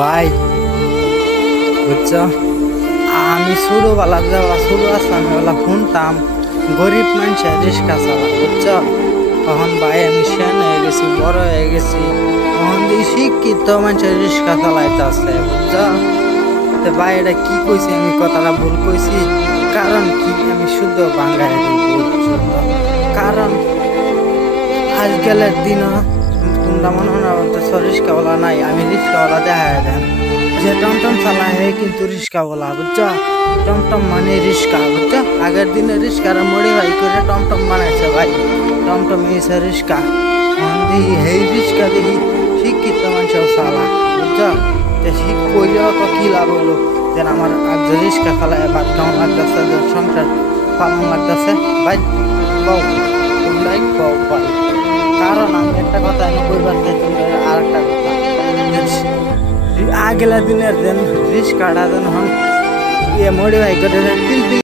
ভাই বুঝছো, আমি ছোটবেলা যাওয়া ছোট আসলাম ওলা শুনতাম গরিব মানুষের রিক্সা চালা বুঝছো। তখন ভাই আমি শেন হয়ে গেছি, বড় হয়ে গেছি, তখন দেখি শিক্ষিত মানুষের রিক্সা চালাইতেছে বুঝছো। তো ভাই এটা কি কইছি, আমি কথাটা ভুল কইছি? কারণ কি আমি শুদ্ধ বাঙালি বুঝছো। কারণ আজকালের দিনও তোমরা মনে হয় রিক্সাওয়ালা নাই, আমি রিক্সাওয়ালা দেখা দেন যে টমটম চালায় হে কিন্তু রিক্সাওয়ালা বুঝছো। টমটম মানে রিক্সা বুঝছো, আগের দিনে রিক্সার মডিফাই করে টমটম বানাইছে ভাই, টমটম এসে রিক্সা দেখি হেই রিক্সা দেখি শিক্ষিত মানুষও চালা বুঝছো। যে শিখ কইলেও তো কি লাভ হলো, যেন আমার একজন রিক্সা চালায় ভাত খাওয়ান লাগতেছে, সংসার পালন লাগতেছে ভাই। বউ তোমরাই বউ ভাই। কারণ আমি একটা কথা আমি কইবার চাইছি, আর একটা কথা আগেলা দিনের দেন রিক্সাটা যেন মডিফাই করে